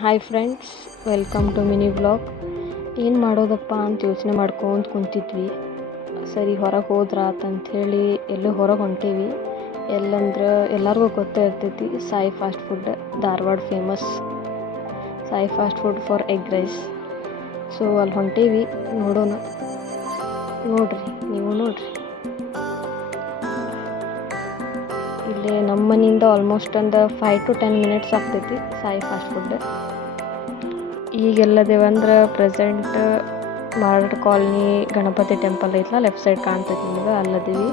Hi friends, welcome to mini vlog. ಏನು ಮಾಡೋದಪ್ಪ ಅಂತ ಯೋಚನೆ ಮಾಡ್ಕೊಂಡು ಕುಂತಿದ್ವಿ. ಸರಿ ಹೊರಗೆ ಹೋದ್ರಾತಂಥೇಳಿ ಎಲ್ಲೋ ಹೊರಗೆ ಹೊಂಟೇವಿ. ಎಲ್ಲಂದ್ರೆ ಎಲ್ಲರಿಗೂ ಗೊತ್ತೇ ಇರ್ತೈತಿ, Sai fast food, Dharwad famous Sai fast food for egg rice. So ಅಲ್ಲಿ ಹೊಂಟೇವಿ, ನೋಡೋಣ. ನೋಡ್ರಿ, ನೀವು ನೋಡ್ರಿ. ಇಲ್ಲಿ ನಮ್ಮ ಮನೆಯಿಂದ ಆಲ್ಮೋಸ್ಟ್ ಒಂದು 5 to 10 ಮಿನಿಟ್ಸ್ ಆಗ್ತೈತಿ ಸಾಯಿ ಫಾಸ್ಟ್ ಫುಡ್. ಈಗೆಲ್ಲದೇವಂದ್ರೆ ಪ್ರೆಸೆಂಟ್ ಮಾರ್ಡ್ ಕಾಲನಿ ಗಣಪತಿ ಟೆಂಪಲ್ ಐತಲ್ಲ, ಲೆಫ್ಟ್ ಸೈಡ್ ಕಾಣ್ತೈತಿ ನಿಮ್ಗೆ, ಅಲ್ಲದೀವಿ.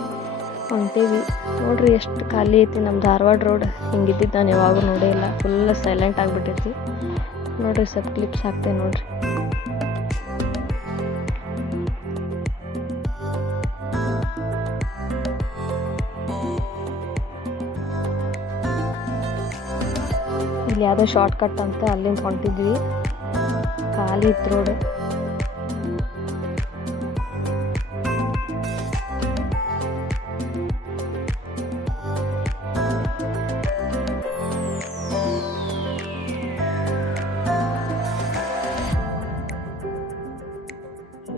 ಹೊಂಟೇವಿ. ನೋಡ್ರಿ ಎಷ್ಟು ಖಾಲಿ ಐತಿ ನಮ್ಮ ಧಾರವಾಡ ರೋಡ್. ಹಿಂಗಿದ್ದಿದ್ದು ನಾನು ಯಾವಾಗೂ ನೋಡೇ ಇಲ್ಲ. ಫುಲ್ ಸೈಲೆಂಟ್ ಆಗಿಬಿಟ್ಟೈತಿ. ನೋಡ್ರಿ, ಸ್ವಲ್ಪ ಕ್ಲಿಪ್ಸ್ ಹಾಕ್ತೇನೆ ನೋಡ್ರಿ. ಇಲ್ಲಿ ಯಾವುದೋ ಶಾರ್ಟ್ ಕಟ್ ಅಂತ ಅಲ್ಲಿಂದ ಹೊಂಟಿದ್ವಿ. ಖಾಲಿ ಇತ್ತು ರೋಡ್.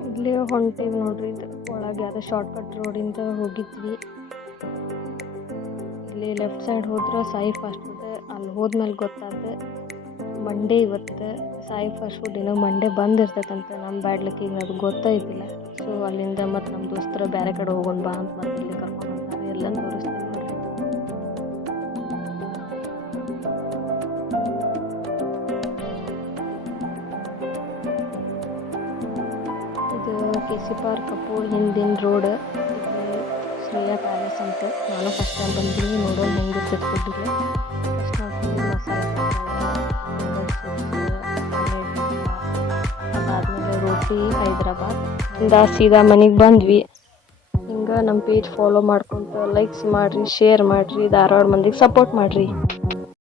ಇಲ್ಲೇ ಹೊಂಟೇವಿ ನೋಡ್ರಿ. ಇದು ಒಳಗೆ ಯಾವುದೋ ಶಾರ್ಟ್ ಕಟ್ ರೋಡಿಂದ ಹೋಗಿದ್ವಿ. ಇಲ್ಲಿ ಲೆಫ್ಟ್ ಸೈಡ್ ಹೋದ್ರೆ ಸಾಯಿ ಫಾಸ್ಟ್ ಫುಡ್. ಅಲ್ಲಿ ಹೋದ್ಮೇಲೆ ಗೊತ್ತಾದ್ರೆ ಮಂಡೇ ಇವತ್ತು ಸಾಯಿ ಫಾಸ್ಟ್ ಫುಡ್ ಏನೋ ಮಂಡೇ ಬಂದಿರ್ತೈತಂತ. ನಮ್ಮ ಬ್ಯಾಡ್ಲಕ್ಕೆ ಈಗ ಅದು ಗೊತ್ತಾಯ್ತಿಲ್ಲ. ಸೊ ಅಲ್ಲಿಂದ ಮತ್ತು ನಮ್ಮ ದೋಸ್ತರು ಬೇರೆ ಕಡೆ ಹೋಗೋಣ ಬಾ ಅಂತ ಮತ್ತೆ ಇಲ್ಲಿ ಕರ್ಕೊಂಡು ಹೋಗ್ತಾರೆ. ಎಲ್ಲ ತೋರಿಸ್ತೀನಿ ನೋಡ್ರಿ. ಇದು KC ಪಾರ್ಕ್ ಕಪೂರ್ ಹಿಂದಿನ ರೋಡ್. ಶ್ರೇಯಾ ಪ್ಯಾಲೇಸ್ ಅಂತ. ನಾನು ಫಸ್ಟ್ ಟೈಮ್ ಬಂದಿದ್ದೀನಿ, ನೋಡೋಣ ಹೆಂಗಿರ್ತೈತೆ ಫುಡ್ಡಿಗೆ. ಫಸ್ಟ್ ನೋಡ್ತೀನಿ ಮಸಾಲೆ ಅದಾದಮೇಲೆ ರೋಟಿ ಹೈದ್ರಾಬಾದ್ ಇಂದ ಸೀದಾ ಮನೆಗೆ ಬಂದ್ವಿ. ಹಿಂಗೆ ನಮ್ಮ ಪೇಜ್ ಫಾಲೋ ಮಾಡ್ಕೊಂತ ಲೈಕ್ಸ್ ಮಾಡಿರಿ, ಶೇರ್ ಮಾಡಿರಿ, ಧಾರವಾಡ ಮಂದಿಗೆ ಸಪೋರ್ಟ್ ಮಾಡಿರಿ.